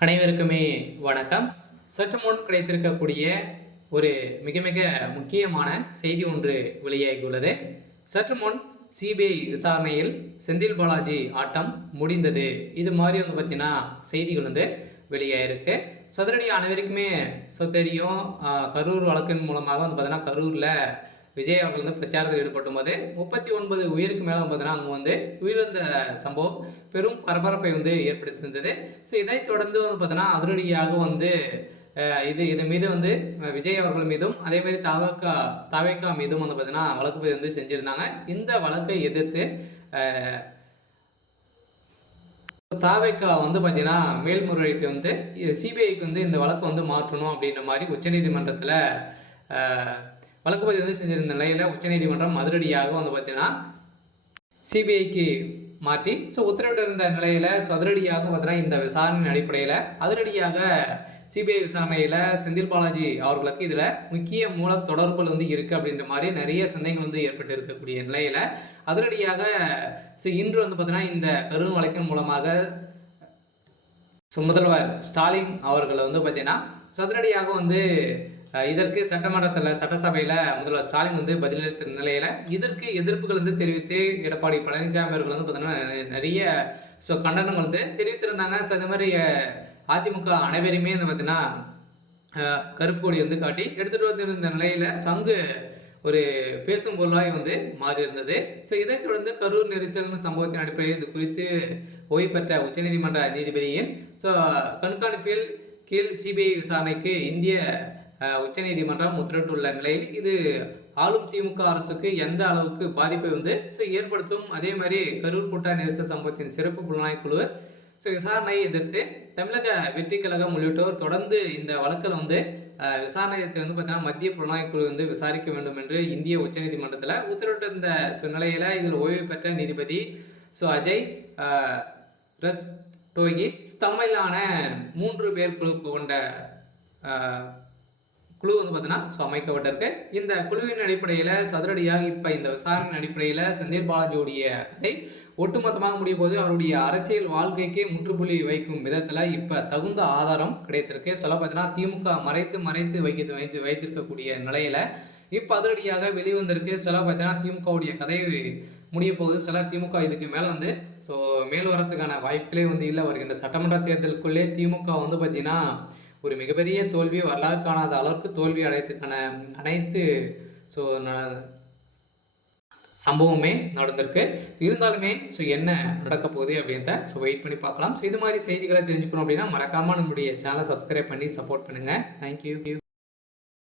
அனைவருக்குமே வணக்கம். சற்று முன் கிடைத்திருக்கக்கூடிய ஒரு மிக மிக முக்கியமான செய்தி ஒன்று வெளியாகியுள்ளது. சற்று முன் சிபிஐ விசாரணையில் செந்தில் பாலாஜி ஆட்டம் முடிந்தது. இது மாதிரி பார்த்தீங்கன்னா செய்திகள் வெளியாகிருக்கு. சதுரடி அனைவருக்குமே தெரியும். கரூர் வழக்கின் மூலமாக பார்த்தீங்கன்னா கரூரில் விஜய் அவர்கள் பிரச்சாரத்தில் ஈடுபட்டும் போது 39 உயிருக்கு மேலே பார்த்தீங்கன்னா அங்கே உயிரிழந்த சம்பவம் பெரும் பரபரப்பை ஏற்படுத்தியிருந்தது. ஸோ இதைத் தொடர்ந்து பார்த்தீங்கன்னா அதிரடியாக இது மீது விஜய் அவர்கள் மீதும் அதேமாதிரி தாவேகா மீதும் பார்த்தீங்கன்னா வழக்கு பதிவு செஞ்சுருந்தாங்க. இந்த வழக்கை எதிர்த்து தாவேகா பார்த்தீங்கன்னா மேல்முறையீட்டு சிபிஐக்கு இந்த வழக்கு மாற்றணும் அப்படின்ற மாதிரி உச்சநீதிமன்றத்தில் வழக்கு பதிவு செஞ்சிருந்த நிலையில் உச்சநீதிமன்றம் அதிரடியாக பார்த்தீங்கன்னா சிபிஐக்கு மாற்றி உத்தரவிட்டிருந்த நிலையில் அதிரடியாக பார்த்தீங்கன்னா இந்த விசாரணையின் அடிப்படையில் அதிரடியாக சிபிஐ விசாரணையில் செந்தில் பாலாஜி அவர்களுக்கு இதில் முக்கிய மூல தொடர்புகள் இருக்குது அப்படின்ற மாதிரி நிறைய சந்தேகங்கள் ஏற்பட்டு இருக்கக்கூடிய நிலையில் அதிரடியாக இன்று பார்த்தீங்கன்னா இந்த கரூர் வழக்கின் மூலமாக முதல்வர் ஸ்டாலின் அவர்களை பார்த்தீங்கன்னா அதிரடியாக இதற்கு சட்டசபையில் முதல்வர் ஸ்டாலின் பதிலளித்த நிலையில் இதற்கு எதிர்ப்புகள் தெரிவித்து எடப்பாடி பழனிசாமி அவர்கள் பார்த்தீங்கன்னா நிறைய கண்டனங்கள் தெரிவித்திருந்தாங்க. அது மாதிரி அதிமுக அனைவருமே பார்த்தீங்கன்னா கருப்பு கொடி காட்டி எடுத்துகிட்டு வந்திருந்த நிலையில் சங்கு ஒரு பேசும் பொருளாக மாறி இருந்தது. இதைத் தொடர்ந்து கரூர் நெரிசல் சம்பவத்தின் அடிப்படையில் இது குறித்து ஓய்வு பெற்ற உச்சநீதிமன்ற நீதிபதியின் கண்காணிப்பில் கீழ் சிபிஐ விசாரணைக்கு இந்திய உச்சநீதிமன்றம் உத்தரவிட்டுள்ள நிலையில் இது ஆளும் திமுக அரசுக்கு எந்த அளவுக்கு பாதிப்பை ஏற்படுத்தும். அதே மாதிரி கரூர் கூட்ட நெரிசல் சம்பவத்தின் சிறப்பு புலனாய்வு குழு விசாரணையை எதிர்த்து தமிழக வெற்றி கழகம் உள்ளிட்டோர் தொடர்ந்து இந்த வழக்கில் விசாரணையை பார்த்தீங்கன்னா மத்திய புலனாய்வு குழு விசாரிக்க வேண்டும் என்று இந்திய உச்சநீதிமன்றத்தில் உத்தரவிட்டிருந்த நிலையில் இதில் ஓய்வு பெற்ற நீதிபதி அஜய் ரஸ்டோகி தலைமையிலான 3 பேர் குழு கொண்ட குழு பார்த்தீங்கன்னா அமைக்கப்பட்டிருக்கு. இந்த குழுவின் அடிப்படையில் சதுரடியாக இப்போ இந்த விசாரணை அடிப்படையில் செந்தில் பாலாஜியுடைய கதை ஒட்டுமொத்தமாக முடியும் போது அவருடைய அரசியல் வாழ்க்கைக்கு முற்றுப்புள்ளி வைக்கும் விதத்தில் இப்போ தகுந்த ஆதாரம் கிடைத்திருக்கு. பார்த்தீங்கன்னா திமுக மறைத்து வைத்திருக்கக்கூடிய நிலையில் இப்போ அதிரடியாக வெளிவந்திருக்கு. பார்த்தீங்கன்னா திமுகவுடைய கதை முடிய போகுது. திமுக இதுக்கு மேலே மேல் வரத்துக்கான வாய்ப்புகளே இல்லை. வருகின்ற சட்டமன்ற தேர்தலுக்குள்ளே திமுக பார்த்தீங்கன்னா ஒரு மிகப்பெரிய தோல்வி, வரலாறு காணாத அளவுக்கு தோல்வி அடையத்துக்கான அனைத்து சம்பவமே நடந்திருக்கு. இருந்தாலுமே என்ன நடக்க போகுது அப்படின்றத வெயிட் பண்ணி பார்க்கலாம். இது மாதிரி செய்திகளை தெரிஞ்சுக்கணும் அப்படின்னா மறக்காமல் நம்முடைய சேனலை சப்ஸ்கிரைப் பண்ணி சப்போர்ட் பண்ணுங்கள். தேங்க்யூ.